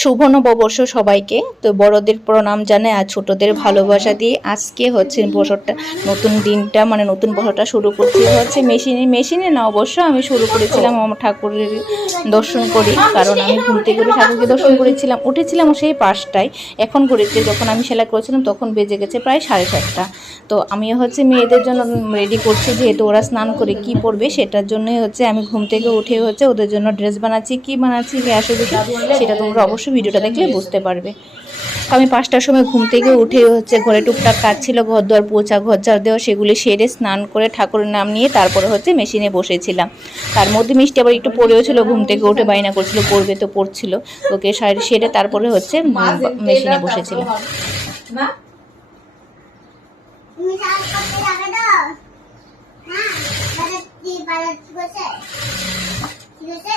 শুভ নববর্ষ সবাইকে। তো বড়দের প্রণাম জানাই আর ছোটদের ভালোবাসা দিয়ে আজকে হচ্ছে বছরটা নতুন দিনটা মানে নতুন বছরটা শুরু করতে হচ্ছে মেশিনে মেশিনে না, অবশ্য আমি শুরু করেছিলাম আমার ঠাকুরের দর্শন করি, কারণ আমি ঘুম থেকে ঠাকুরকে দর্শন করেছিলাম, উঠেছিলাম সেই পাঁচটায়। এখন ঘুরেতে যখন আমি সেলাই করেছিলাম, তখন বেজে গেছে প্রায় সাড়ে সাতটা। তো আমি হচ্ছে মেয়েদের জন্য রেডি করছি, যেহেতু ওরা স্নান করে কি পরবে সেটার জন্যই হচ্ছে আমি ঘুম থেকে উঠে হচ্ছে ওদের জন্য ড্রেস বানাচ্ছি, কি বানাচ্ছি আসলে সেটা তোমরা অবশ্যই ভিডিওটা দেখলে বুঝতে পারবে। আমি পাঁচটার সময় ঘুম থেকে উঠে হচ্ছে ঘরে টুকটাক কাজ ছিল ঘর দোয়ার পোছা ঘর ঝাড় দেওয়া সেগুলি সেরে স্নান করে ঠাকুরের নাম নিয়ে তারপরে হচ্ছে মেশিনে বসেছিলাম। তার মধ্যে মিষ্টি আবার একটু পড়েও ছিল ঘুম থেকে উঠে বাইনা করছিল পড়বে তো পড়ছিল। ওকে সারি- সেরে তারপরে হচ্ছে মেশিনে বসেছিলাম। হ্যাঁ ঠিক আছে?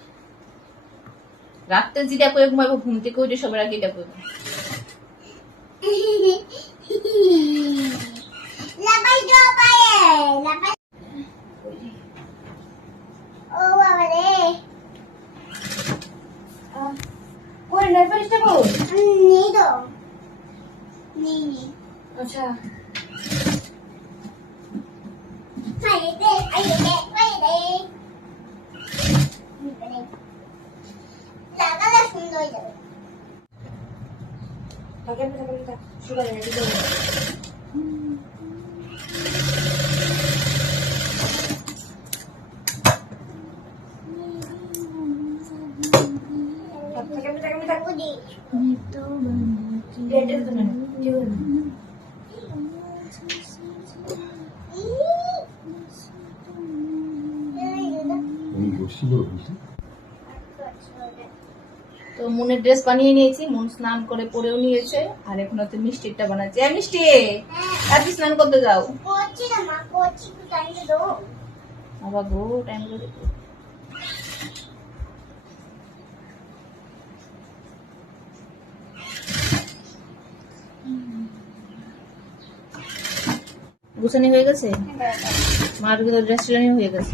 রাত্রে যেটা করে ঘুমাবো ঘুম থেকে উঠে সবার আগে এটা করব আচ্ছা। পায়ে সুন্দর হয়ে যাবে। তাকে তাকে সুগার রেডি করে বুঝি ডেটের তো না আমি বসছিল বুঝলি তো মনের ড্রেস বানিয়ে নিয়েছি মন স্নান করে পরেও নিয়েছে আর এখন হচ্ছে মিষ্টিটা বানাচ্ছে। এই মিষ্টি! আজকে স্নান করতে যাও? গো টাইম গুছানি হয়ে গেছে? মার কিন্তু ড্রেস হয়ে গেছে।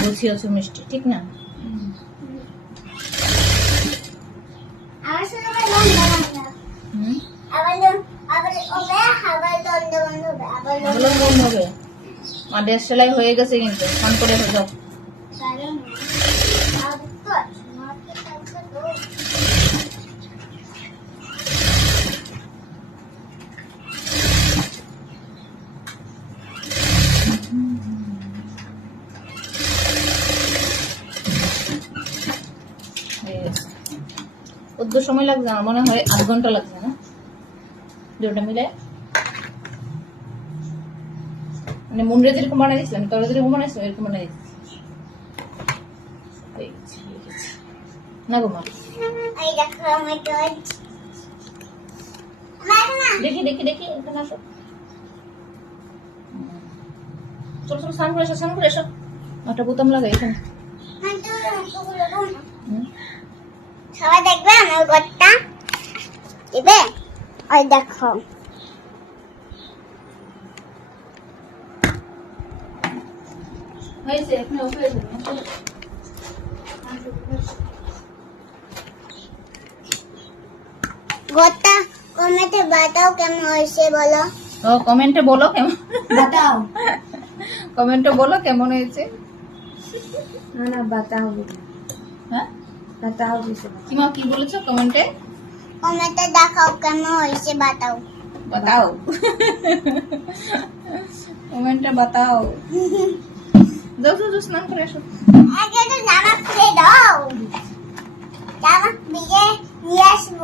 গুছিয়েছে মিষ্টি ঠিক না? আবার লো- আবার ওবে আবার লন্ডা বন্ধ হবে ড্রেস সেলাই হয়ে গেছে কিন্তু ফোন করে যাও কারণ আর তো মাকে কাছে তো হয়ে গেছে কত সময় লাগছে আমার মনে হয় আধ ঘণ্টা লাগছে না? দুটো মিলে? মানে মুন্ডে যেরকম বানাই দিয়েছিলাম তোরা যেরকম বানাইছো এরকম বানাই। না গো মা। দেখো না। দেখি দেখি এখানে আসো। চলো চলো স্নান করে এসো স্নান করে এসো। একটা বোতাম লাগাই এখানে। সবাই দেখবে আমার ঘরটা? দিবে? ওই দেখো। হয়েছে এখানে ওকে হয়েছে ঘরটা বাতাও কেমন হয়েছে বলো? তো কমেন্টে বলো কেমন? বাতাও। কমেন্টে বলো কেমন হয়েছে? না না বাতাও। হ্যাঁ? বাতাও দিছে কিমা কি বলেছ কমেন্টে? কমেন্টে দেখাও কেমন হয়েছে বাতাও। বাতাও। কমেন্টে বাতাও। যাও যাও স্নান করে আসো আগে তো জামা খুলে দাও। জামা ভিজে নিয়ে আসব।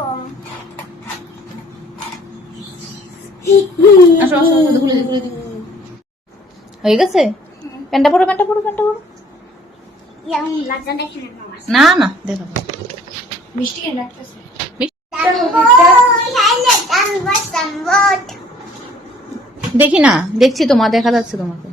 আসো আসো আসো, খুলে দিই খুলে দিই। হয়ে গেছে? প্যান্টটা পরো প্যান্টটা পরো প্যান্টটা পরো। যেমন লাগছে দেখে না না দেখো। মিষ্টি লাগতেছে দেখি না দেখছি তোমার দেখা যাচ্ছে তোমাকে।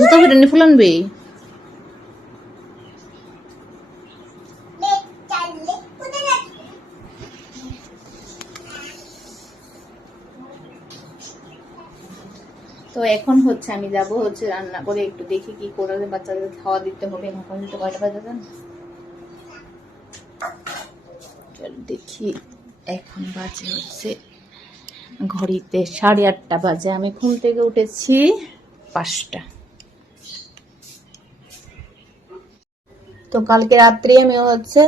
জুতো আনবি। তো এখন হচ্ছে আমি যাব হচ্ছে রান্না করে, একটু দেখি কি করে বাচ্চাদের খাওয়া দিতে হবে এখন দিতে কয়টা বাজে জান? দেখি, এখন বাজে হচ্ছে ঘড়িতে সাড়ে আটটা বাজে। আমি ঘুম থেকে উঠেছি পাঁচটা। তো কালকে রাত্রে আমি হচ্ছে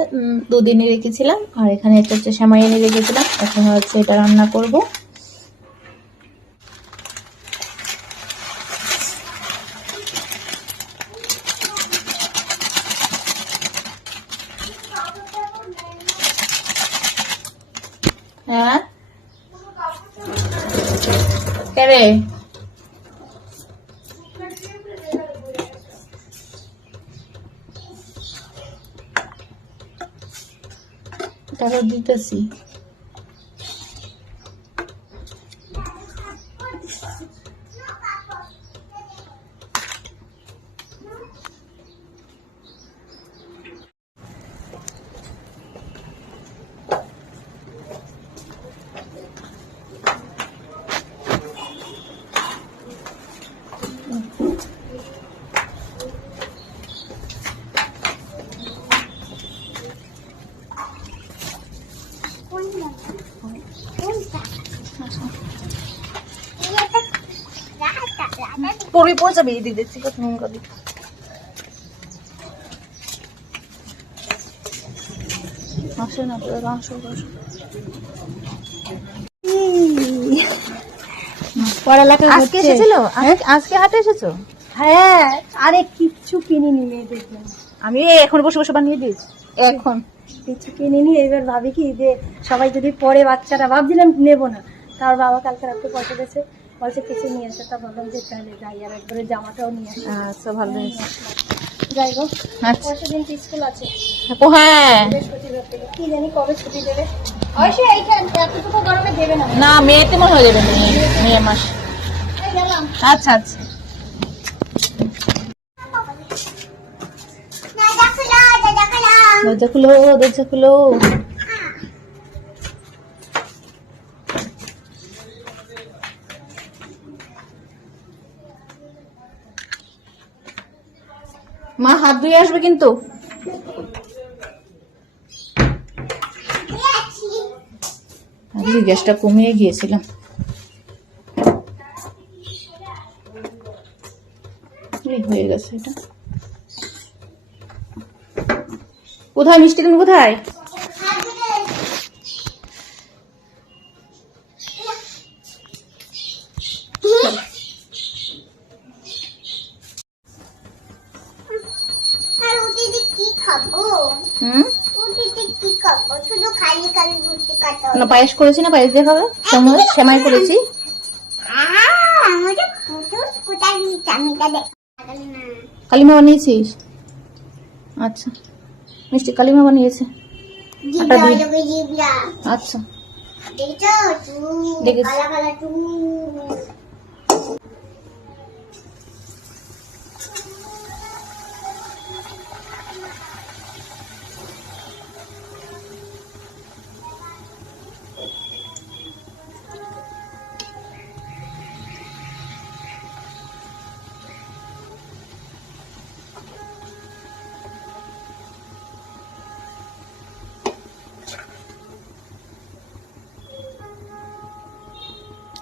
দুদিনে রেখেছিলাম, আর এখানে এটা হচ্ছে সেমাই এনে রেখেছিলাম। এখন হচ্ছে এটা রান্না করব। হ্যাঁ? কেরে টাকা দিতেছি পড়বি যাবে দেখছি কত নোংরা দিক আসো পড়ালেখা আজকে এসেছিল? আজকে- আজকে হাটে এসেছ? হ্যাঁ আরে কিচ্ছু কিনিনি মেয়েদের জন্য। আমি এখন বসে বসে বানিয়ে দিয়েছি। এখন। কিছু কিনিনি এবার ভাবি কি যে সবাই যদি পরে বাচ্চারা ভাবছিলাম নেব না। তার বাবা কালকে রাত্রে পয়সা দিয়েছে। বলছে কিছু নিয়ে আসে তা ভাবলাম যে তাহলে যাই আর একবারে জামাটাও নিয়ে আসি। আচ্ছা ভালো হয়েছে। যাই হোক আচ্ছা। পরশু দিন স্কুল আছে। ও হ্যাঁ। কি জানি কবে ছুটি দেবে। অবশ্যই এইখান এতটুকু গরমে দেবে না। না মেয়েতে মনে হয়ে যাবে মেয়ে মেয়ে মাস। আচ্ছা আচ্ছা। দরজা খুলো দরজা খুলো মা হাত ধুয়ে আসবে কিন্তু। গ্যাসটা কমিয়ে গিয়েছিলাম। হয়ে গেছে এটা। কোথায় মিষ্টি তুমি কোথায়? না পায়েস করেছি না পায়েস দিয়ে খাবে? সেমাই সেমাই করেছি। কালিমা বানিয়েছিস? আচ্ছা। মিষ্টি কালিমা বানিয়েছে। আচ্ছা। দেখছ?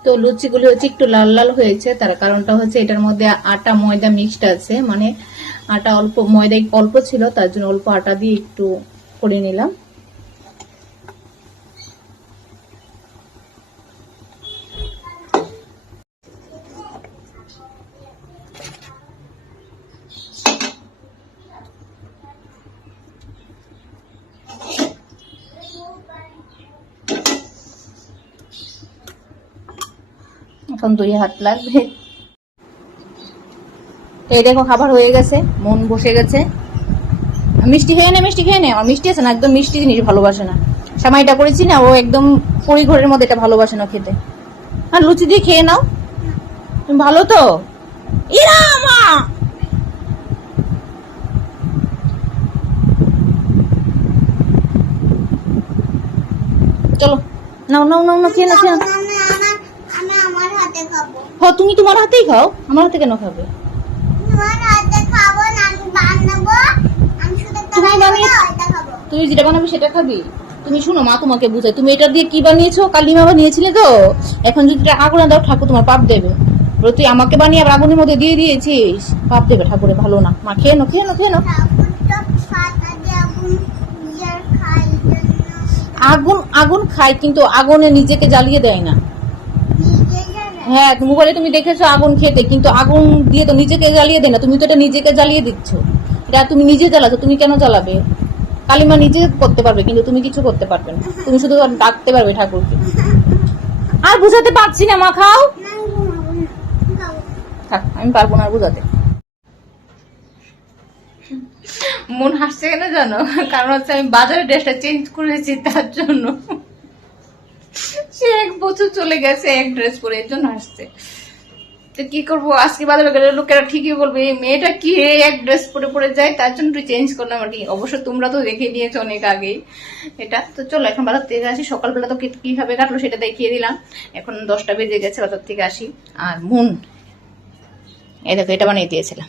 তো লুচিগুলি হচ্ছে একটু লাল লাল হয়েছে, তার কারণটা হচ্ছে এটার মধ্যে আটা ময়দা মিক্সড আছে মানে আটা অল্প ময়দা অল্প ছিল, তার জন্য অল্প আটা দিয়ে একটু করে নিলাম। এখন দুই হাত লাগবে। এই দেখো, খাবার হয়ে গেছে, মন বসে গেছে। মিষ্টি খেয়ে নে, মিষ্টি খেয়ে নে। আমার মিষ্টি আছে না, একদম মিষ্টি জিনিস ভালোবাসে না। সামাইটা করেছি না, ও একদম পরিঘরের মধ্যে এটা ভালোবাসে না খেতে। আর লুচি দিয়ে খেয়ে নাও। তুমি ভালো তো? ইরা চলো, নাও নাও নাও না খেয়ে নাও, খেয়ে নাও আমি আমার আমি আমার হাতে খাব হ তুমি তোমার হাতেই খাও। আমার হাতে কেন খাবে? তুমি যেটা বানাবে সেটা খাবি। তুমি শোনো মা তোমাকে বুঝাই তুমি এটা দিয়ে কি বানিয়েছো? কালিমা বানিয়েছিলে তো? এখন যদি এটা আগুনে দাও ঠাকুর তোমার পাপ দেবে। বলে তুই আমাকে বানিয়ে আবার আগুনের মধ্যে দিয়ে দিয়েছিস? পাপ দেবে ঠাকুরে ভালো না। মা খেয়ে নো খেয়ে নো খেয়ে নো আগুন আগুন খায় কিন্তু আগুনে নিজেকে জ্বালিয়ে দেয় না। হ্যাঁ মোবাইলে তুমি দেখেছ আগুন খেতে, কিন্তু আগুন দিয়ে তো নিজেকে জ্বালিয়ে দেয় না, তুমি তো এটা নিজেকে জ্বালিয়ে দিচ্ছ। এটা তুমি নিজে জ্বালাছো তুমি কেন জ্বালাবে? কালিমা নিজে করতে পারবে, কিন্তু তুমি কিছু করতে পারবে না। তুমি শুধু ডাকতে পারবে ঠাকুরকে। আর বুঝাতে পারছি না মা খাও থাক, আমি পারব না আর বুঝাতে। মন হাসছে কেন জানো? কারণ হচ্ছে আমি বাজারে ড্রেসটা চেঞ্জ করেছি তার জন্য। সে এক বছর চলে গেছে, এক ড্রেস পরে এর জন্য আসছে। তো কি করব? আজকে বাজারে গেলে লোকেরা ঠিকই বলবে, এই মেয়েটা কি এক ড্রেস পরে পরে যায়, তার জন্য একটু চেঞ্জ করলাম আর কি? অবশ্য তোমরা তো দেখে নিয়েছো অনেক আগেই এটা। তো চলো, এখন বাজার থেকে আসি। সকালবেলা তো কীভাবে কাটলো সেটা দেখিয়ে দিলাম। এখন দশটা বেজে গেছে বাজার থেকে আসি। আর মুন, এই দেখো, এটা বানিয়ে দিয়েছিলাম।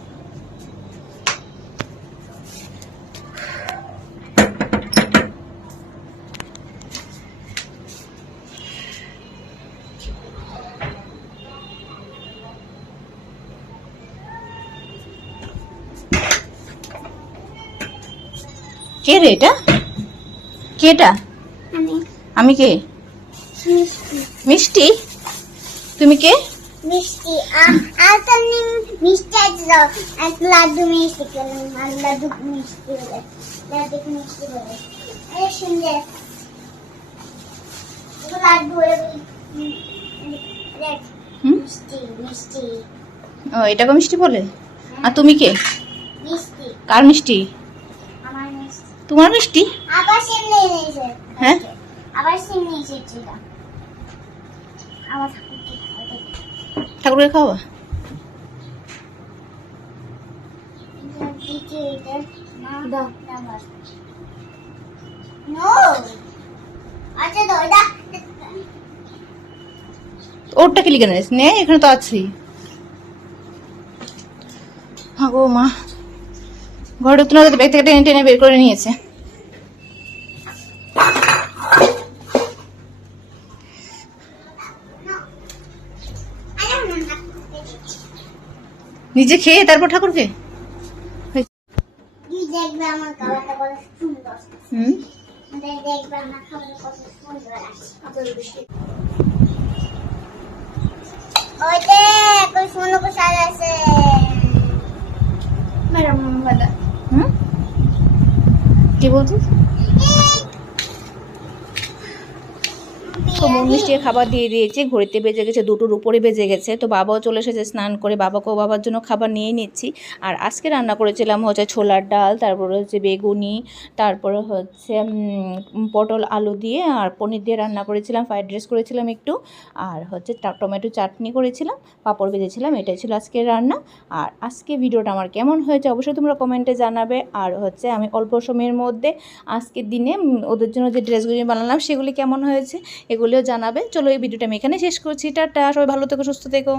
কে রে এটা? কেটা আমি। কে? মিষ্টি। তুমি কে? লাড্ডু লাড্ডু লাড্ডু বলে? মিষ্টি মিষ্টি। ও এটাকে মিষ্টি বলে? আর তুমি কে? কার মিষ্টি? তোমার মিষ্টি? আবার সিম নিয়ে নিয়েছে। হ্যাঁ? আবার সিম নিয়েছে এটা আবার ঠাকুরকে খাওয়া ওরটা কি লিখে নিস নে এখানে তো আছেই। হ্যাঁ গো মা। ঘরে ঢুকতে না ব্যাগ থেকে টেনে টেনে বের করে নিয়েছে। নিজে খেয়ে তারপর ঠাকুরকে? সুন্দর। সুন্দর ওই দেখ ওই সোনু প্রসাদ আছে। ম্যাডাম দাদা হুম? কি বলছিস? তো মন মিষ্টিকে খাবার দিয়ে দিয়েছি, ঘড়িতে বেজে গেছে, দুটোর উপরে বেজে গেছে। তো বাবাও চলে এসেছে স্নান করে, বাবাকেও বাবার জন্য খাবার নিয়ে নিচ্ছি। আর আজকে রান্না করেছিলাম হচ্ছে ছোলার ডাল, তারপরে হচ্ছে বেগুনি, তারপরে হচ্ছে পটল আলু দিয়ে আর পনির দিয়ে রান্না করেছিলাম, ফ্রাইড রাইস করেছিলাম একটু। আর হচ্ছে টমেটো চাটনি করেছিলাম, পাঁপড় ভেজেছিলাম, এটাই ছিল আজকের রান্না। আর আজকে ভিডিওটা আমার কেমন হয়েছে অবশ্যই তোমরা কমেন্টে জানাবে। আর হচ্ছে আমি অল্প সময়ের মধ্যে আজকের দিনে ওদের জন্য যে ড্রেসগুলি বানালাম, সেগুলি কেমন হয়েছে এগুলিও জানাবে। চলো এই ভিডিওটা আমি এখানে শেষ করছি। টাটা, সবাই ভালো থেকো, সুস্থ থেকো।